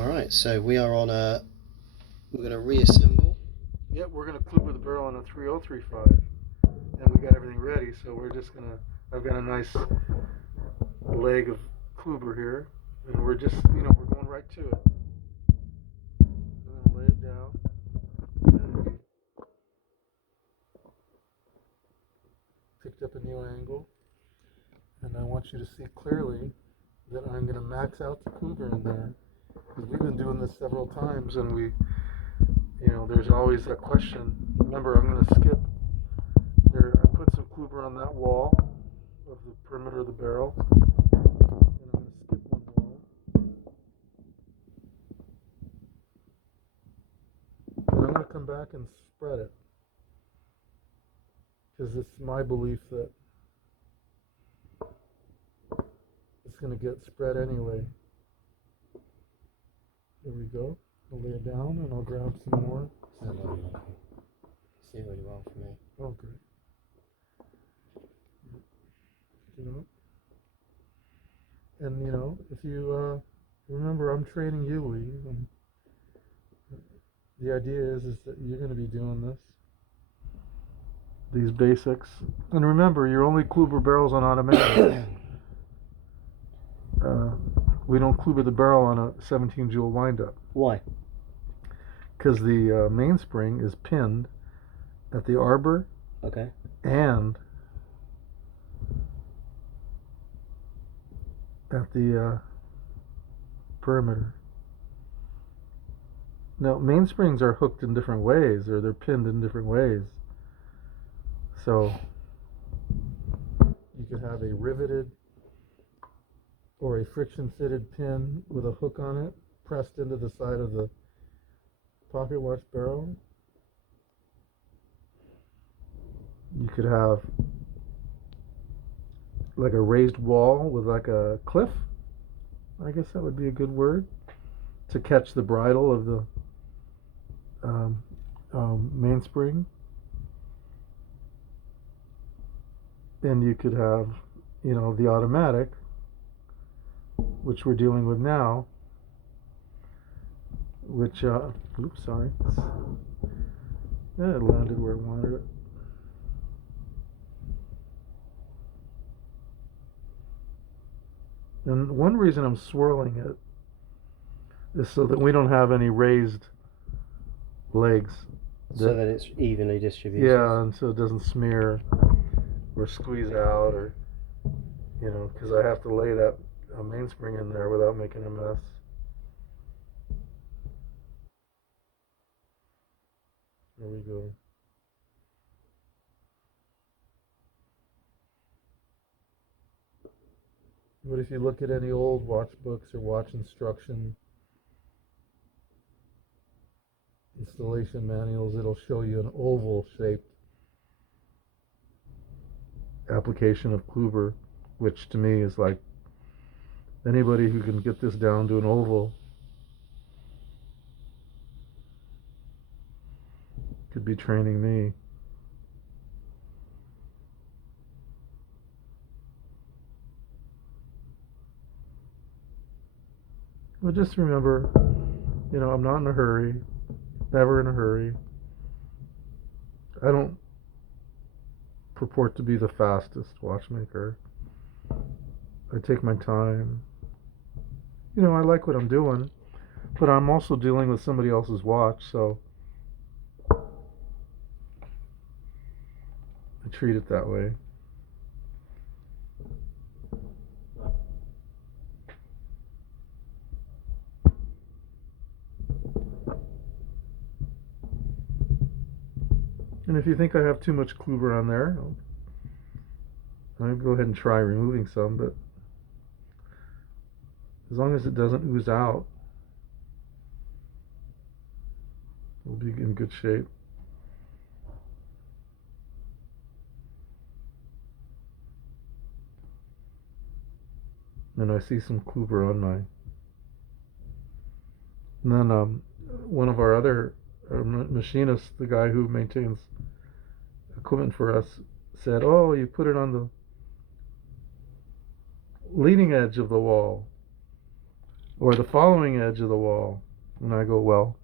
Alright, so we're going to reassemble. Yep, we're going to kluber the barrel on a 3035, and we got everything ready, so we're just going to, I've got a nice leg of kluber here, and we're just, we're going right to it. We're going to lay it down, and we picked up a new angle, and I want you to see clearly that I'm going to max out the kluber in there, because we've been doing this several times, and there's always that question. Remember, I'm going to skip there. I put some kluber on that wall of the perimeter of the barrel, and I'm going to skip one wall. And I'm going to come back and spread it, because it's my belief that it's going to get spread anyway. There we go. I'll lay it down and I'll grab some more. See really well for me. Oh, good. And if you remember, I'm training you, Lee. And the idea is that you're going to be doing these basics. And remember, you're only kluber barrels on automatic. We don't kluber the barrel on a 17 joule windup. Why? Because the mainspring is pinned at the arbor. Okay. And at the perimeter. Now, mainsprings are hooked in different ways, or they're pinned in different ways. So you could have a riveted or a friction fitted pin with a hook on it pressed into the side of the pocket watch barrel. You could have like a raised wall with like a cliff. I guess that would be a good word to catch the bridle of the mainspring. And you could have, the automatic, which we're dealing with now, which, oops, sorry. Yeah, it landed where I wanted it. And one reason I'm swirling it is so that we don't have any raised legs. So that it's evenly distributed. Yeah, and so it doesn't smear or squeeze out, or, because I have to lay that mainspring in there without making a mess. There we go. But if you look at any old watch books or watch instruction installation manuals, it'll show you an oval shaped application of kluber, which to me is like, anybody who can get this down to an oval could be training me. But just remember, I'm not in a hurry, never in a hurry. I don't purport to be the fastest watchmaker. I take my time. I like what I'm doing, but I'm also dealing with somebody else's watch, so I treat it that way. And if you think I have too much kluber on there, I'll go ahead and try removing some, but as long as it doesn't ooze out, we'll be in good shape. And I see some kluber on my. And then one of our other machinists, the guy who maintains equipment for us, said, "Oh, you put it on the leading edge of the wall." or the following edge of the wall. And I go, well,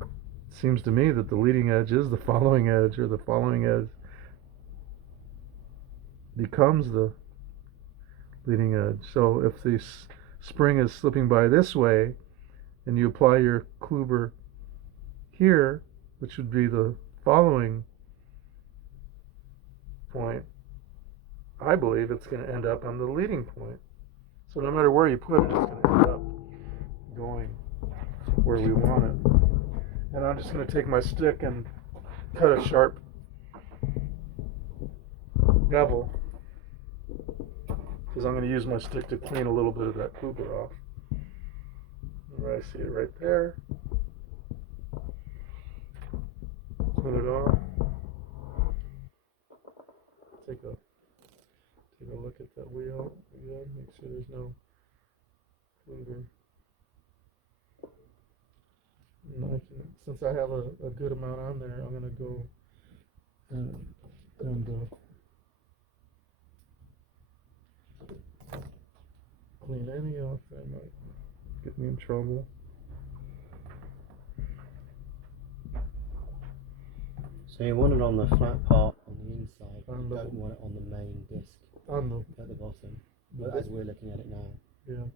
it seems to me that the leading edge is the following edge, or the following edge becomes the leading edge. So if the spring is slipping by this way, and you apply your Kluber here, which would be the following point, I believe it's going to end up on the leading point. So no matter where you put it, it's going to end up going where we want it. And I'm just going to take my stick and cut a sharp bevel, because I'm going to use my stick to clean a little bit of that Kluber off. I see it right there. Clean it off. Take a look at that wheel again. Make sure there's no Kluber. And since I have a good amount on there, I'm going to go and clean any off that might get me in trouble. So you want it on the flat part on the inside, you don't want it on the main disc at the bottom, but as we're looking at it now. Yeah.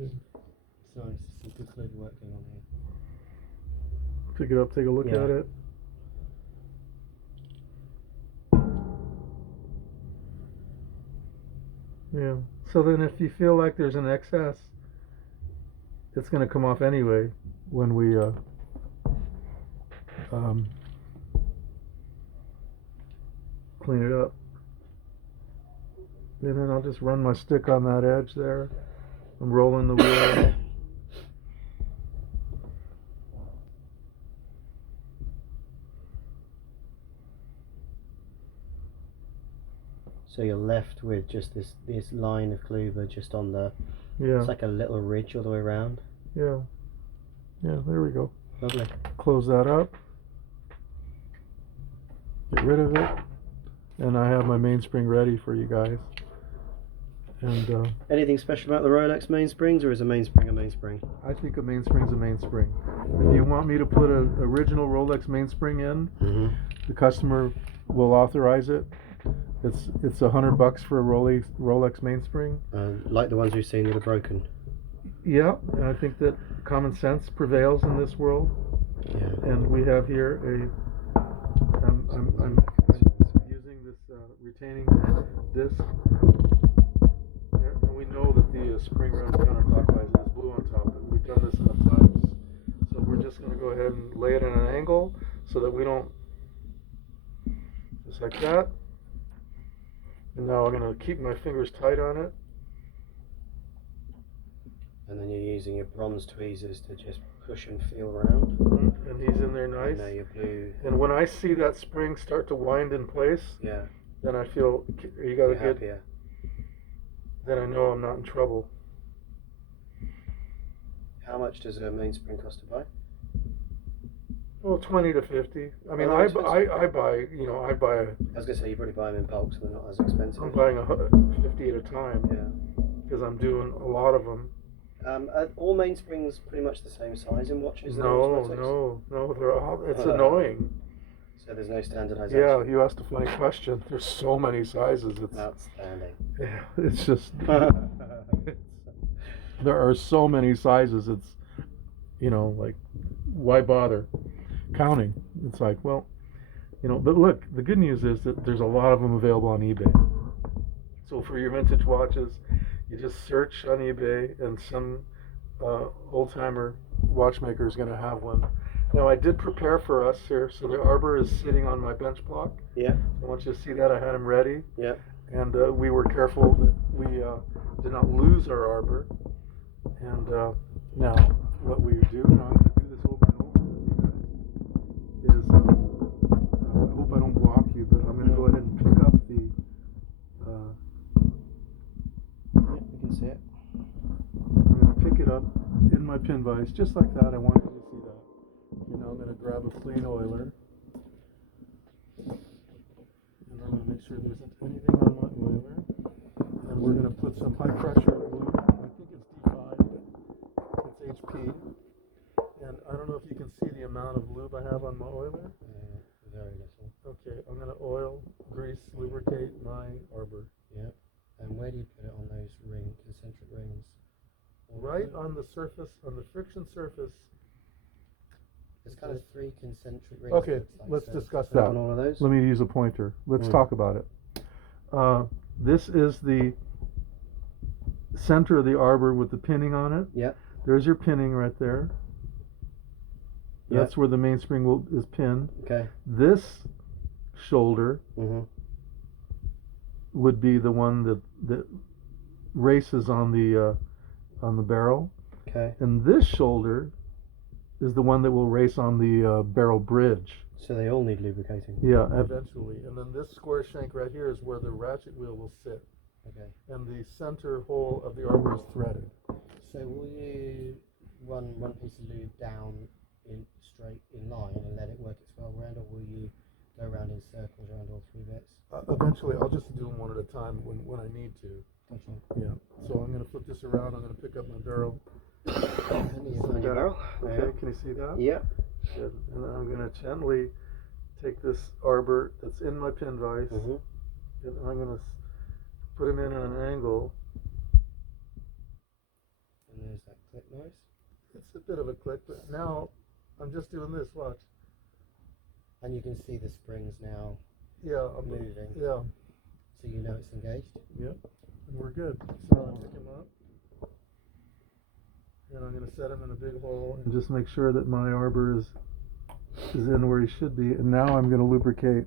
It's nice, some good fluid work going on here. Pick it up, take a look at it. Yeah. So then if you feel like there's an excess, it's going to come off anyway when we clean it up. And then I'll just run my stick on that edge there. I'm rolling the wheel. So you're left with just this line of Kluber just on the, it's like a little ridge all the way around. Yeah, there we go. Lovely. Close that up. Get rid of it. And I have my mainspring ready for you guys. And anything special about the Rolex mainsprings, or is a mainspring a mainspring? I think a mainspring's a mainspring. If you want me to put an original Rolex mainspring in, the customer will authorize it. It's $100 for a Rolex mainspring. Like the ones we've seen that are broken. Yeah, and I think that common sense prevails in this world. Yeah. And we have here I'm using this retaining disc. And we know that the spring runs counterclockwise. It is blue on top. And we've done this enough times. So we're just going to go ahead and lay it at an angle so that we don't, just like that. And now I'm going to keep my fingers tight on it. And then you're using your bronze tweezers to just push and feel around. And he's in there nice. And now your blue. And when I see that spring start to wind in place, then I feel you got to get happier. Then I know I'm not in trouble. How much does a mainspring cost to buy? Well, 20 to 50. I mean, I buy. I buy. I was gonna say you probably buy them in bulk, so they're not as expensive. I'm buying 50 at a time. Yeah. Because I'm doing a lot of them. Are all mainsprings pretty much the same size in watches? No. They're all. It's annoying. So there's no standardization. Yeah, you asked a funny question. There's so many sizes. It's outstanding. Yeah, it's just. There are so many sizes. It's, like, why bother counting? It's like, well, but look, the good news is that there's a lot of them available on eBay. So for your vintage watches, you just search on eBay, and some old-timer watchmaker is going to have one. Now, I did prepare for us here, so the Arbor is sitting on my bench block. Yeah. I want you to see that. I had him ready. Yeah. And we were careful that we did not lose our Arbor. And now, what we do, and I'm going to do this over and over with you guys, is, I hope I don't block you, but I'm going to go ahead and pick up the, you can see it. I'm going to pick it up in my pin vise, just like that. I want you to see that. And now I'm going to grab a clean oiler. And I'm going to make sure there isn't anything on my oiler. And we're going to put some high pressure glue. I think it's D5. key. And I don't know if you can see the amount of lube I have on my oiler. Very little. Okay, I'm going to oil, grease, lubricate my Arbor. Yep. And where do you put it on those concentric rings? Right on the surface, on the friction surface. There's kind of 3 concentric rings. Okay, like, let's so discuss that. on all of those? Let me use a pointer. Let's talk about it. This is the center of the Arbor with the pinning on it. Yep. There's your pinning right there. That's where the mainspring is pinned. Okay. This shoulder would be the one that races on the barrel. Okay. And this shoulder is the one that will race on the barrel bridge. So they all need lubricating. Yeah, eventually. And then this square shank right here is where the ratchet wheel will sit. Okay. And the center hole of the Arbor is threaded. So will you run one piece of lube down straight in line and let it work its way around, or will you go around in circles around all 3 bits? Eventually, I'll just do them one at a time when I need to. Gotcha. Yeah. So I'm going to flip this around. I'm going to pick up my barrel. Find your barrel. Okay, can you see that? Yeah. Good. And then I'm going to gently take this Arbor that's in my pin vise, and I'm going to put him in at an angle. And there's that click noise. It's a bit of a click, but now I'm just doing this. Watch. And you can see the springs now moving. Yeah. So you know it's engaged. Yep. And we're good. So I pick him up, and I'm going to set him in a big hole and just make sure that my Arbor is in where he should be. And now I'm going to lubricate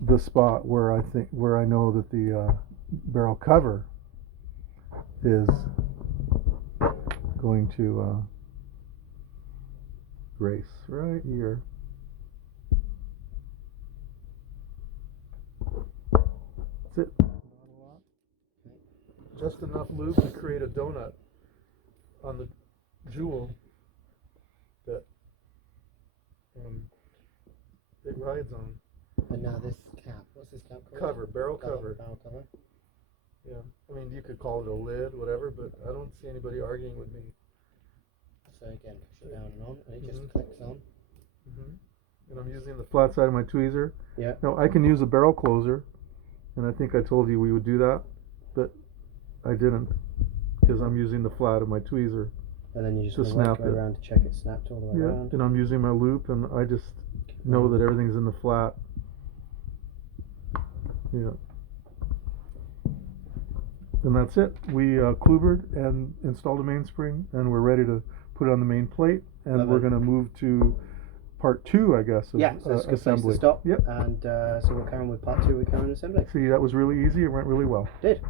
the spot where I know that the barrel cover is going to race right here. That's it. Not a lot. Just enough lube to create a donut on the jewel that it rides on. And now this cap, what's this cap called? Cover, barrel cover. Barrel cover. Yeah, I mean you could call it a lid, whatever, but I don't see anybody arguing with me. So again, push it down and on, and it just clicks on. And I'm using the flat side of my tweezer. Yeah. Now I can use a barrel closer, and I think I told you we would do that, but I didn't because I'm using the flat of my tweezer. And then you just to want to snap go it around to check it snapped all the way around. And I'm using my loop, and I just know that everything's in the flat. Yeah. And that's it. We klubered and installed a mainspring, and we're ready to put it on the main plate, and we're going to move to part 2, I guess, of so it's a good place assembly. to stop. Yep. And so we'll carry on with part 2 with current assembly. See, that was really easy. It went really well. Did.